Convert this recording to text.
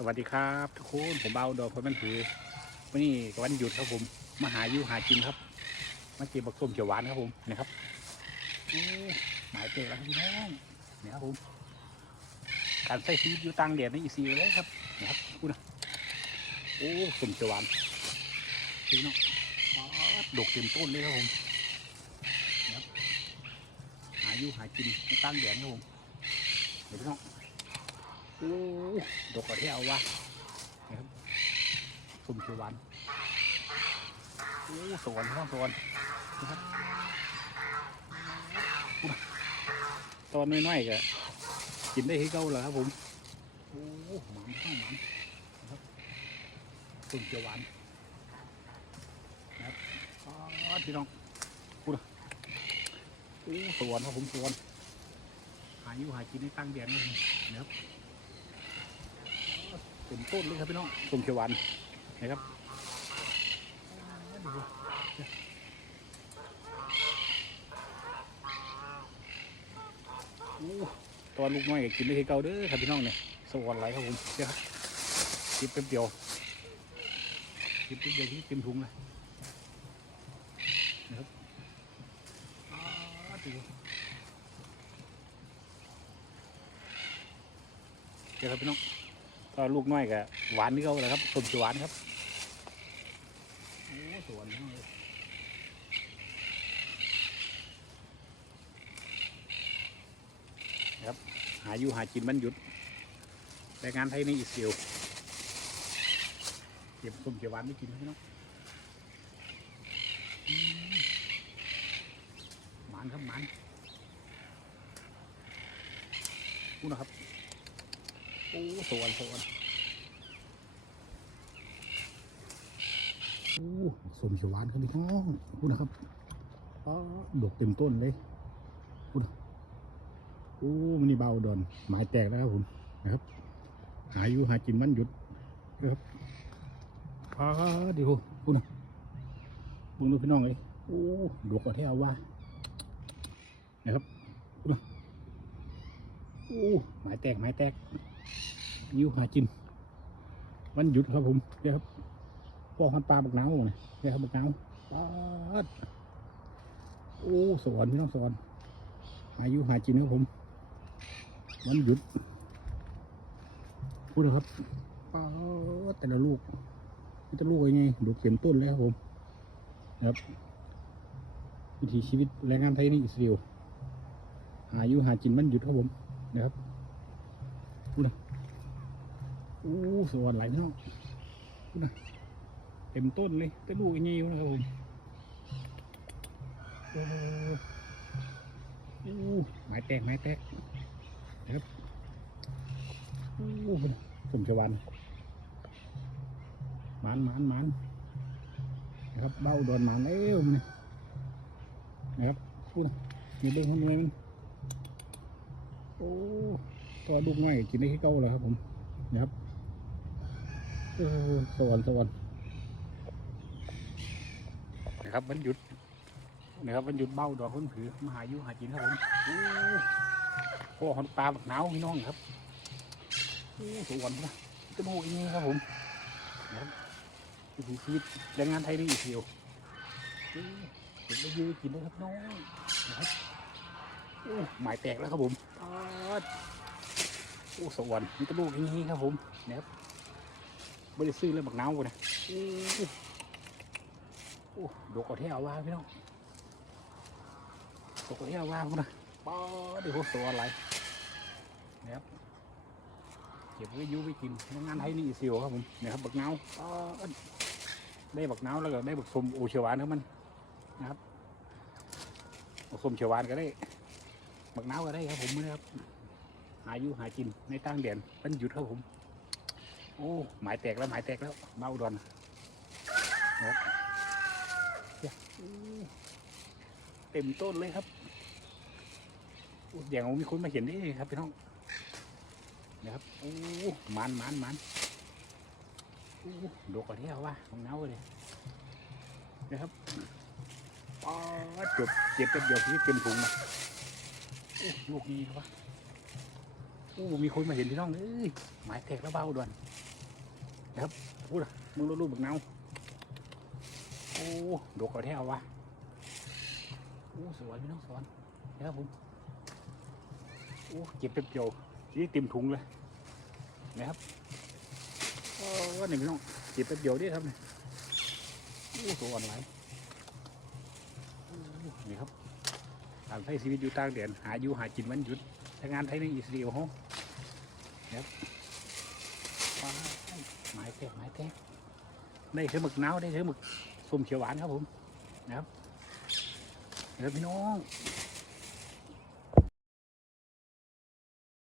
สวัสดีครับทุกคนผมเบาดอกคนมันถือวันนี้วันหยุดครับผมมาหาอยู่หากินครับมาเก็บบักส้มเขียวหวานครับผมนะครับโอ้หมายเตะแล้วพี่น้องเนี่ยครับผมการใช้ชีวิตอยู่ต่างแดนในอีซีเลยครับนะครับพูดนะโอ้ส้มเขียวหวานพี่น้องดกเต็มต้นเลยครับผมนะครับหาอยู่หากินในต่างแดนครับผมเดี๋ยวพี่น้องโอ้ดกกว่าที่เอาวะนะครับส้มเขียวหวานโอ้สวนครับสวนนะครับตอนน้อยๆก็กินได้ที่เก่าแล้วครับผมโอ้หมันข้าวหมันนะครับส้มเขียวหวานนะครับพี่น้องพูดนะโอ้สวนครับผมสวนหาอยู่หากินได้ตั้งแดนนะครับเต็มต้นเลยครับพี่น้องส้มเขียวหวานนะครับตอนลูกน้อยก็กินได้ที่เก่าเด้อครับพี่น้องเนี่ยสวรรค์ไหลครับผมเดี๋ยวครับกินแป๊บเดียวกินแป๊บเดียวที่เต็มถุงเลยนะครับเดี๋ยวครับพี่น้องตอนลูกน้อยก็หวานนี่เขาเลยครับส้มหวานครับโอ้สวนเลยครับหาอยู่หากินมันหยุดแรงงานไทยในอิสราเอลเก็บส้มหวานไม่กินพี่น้องหมันครับหมันพูดนะครับโอ้สวนโอ้ส้มหวานครับพี่น้องพูดนะครับดกเต็มต้นเลยพูดโอ้มันนี่เบาดอนหมายแตกแล้วครับผมนะครับหาอยู่หากินมันหยุดนะครับเดี๋ยวพูดนะมึงดูพี่น้องเลยโอ้ดกกว่าที่เอาว่านะครับพูดนะโอ้หมายแตกอยู่หากินมันหยุดครับผมเนี่ยครับพวกหันปลาบักน้ำเนี่ยครับบักน้ำโอ้สวรรค์พี่น้องสวรรค์หาอยู่หากินครับผมมันหยุดพูดนะครับแต่ละลูกยังไงดกเข็มต้นเลยครับผมนะครับวิถีชีวิตแรงงานไทยในอิสราเอลหาอยู่หากินมันหยุดครับผมนะครับพูดนะโอ้สวรรค์ไหลเนาะพูดนะเต็มต้นเลยแต่ลูกยังไงนะครับผมโอ้ไม้แตกนะครับโอ้สมชวานมันนะครับเบ้าโดนมันแล้วนะครับพูดมีเด้งข้างในมันโอ้ตัวลูกน้อยกินได้แค่เก้าเลยครับผมนะครับสวรรค์นะครับมันหยุดนะครับมันหยุดเบ้าดอกคนผือมาหาอยู่หากินครับผมโอ้หอนปลาแบบหนาวพี่น้องครับโอ้สวรรค์นะจมูกอย่างนี้ครับผมนะครับวิถีชีวิตแรงงานไทยในอิสราเอลเห็นได้ยืนกินได้ครับน้องนะครับโอ้หมายแตกแล้วครับผมโอ้สวรรค์มีจมูกอย่างนี้ครับผมนะครับไม่ได้ซื้อเลยบักหนาวนะโอ้ดกกว่าที่เอาว่าพี่น้องดกกว่าที่เอาว่านะเดี๋ยวตัวอะไรนะครับเก็บไว้ยูไว้กินงานไทยนี่เสียวครับผมเนี่ยครับบักเงาได้บักเงาแล้วก็ได้บักสมโอเชียวหวานครับมันนะครับบักสมเชียวหวานก็ได้บักเงาก็ได้ครับผมนะครับหาอยู่หากินในตั้งแดนเป็นหยุดครับผมโอ้หมายแตกแล้วเบาดอนนะครับเต็มต้นเลยครับอย่างมีคนมาเห็นนี่ครับพี่น้องนะครับโอ้มันโอ้ดกกว่าที่เอาว่าของเงาเลยนะครับจบเจ็บเป็นเดียวที่เต็มถุงนะโอ้ลูกนี้วะ อ้มีคนมาเห็นพี่น้องเอ้ยหมายแตกแล้วเบาด่วนนะครับพูดมึงรูปบึกเนาโอ้ดกเอาแท้วะโอ้สวยพี่น้องสวยนะครับผมโอ้เก็บเป็นเดียวนี่เต็มถุงเลยนะครับโอ้หนึ่งพี่น้องเก็บเป็นเดียวดิครับเนี่ยโอ้สวยอ่อนไหลนี่ครับทางไทยชีวิตอยู่ต่างแดนหาอยู่หากินวันหยุดทำงานไทยในอิสราเอลเขานะครับหมายแตกได้เถือหมึกเน่าได้เถือหมึกส้มเขียวหวานครับผมนะครับเดี๋ยวพี่น้อง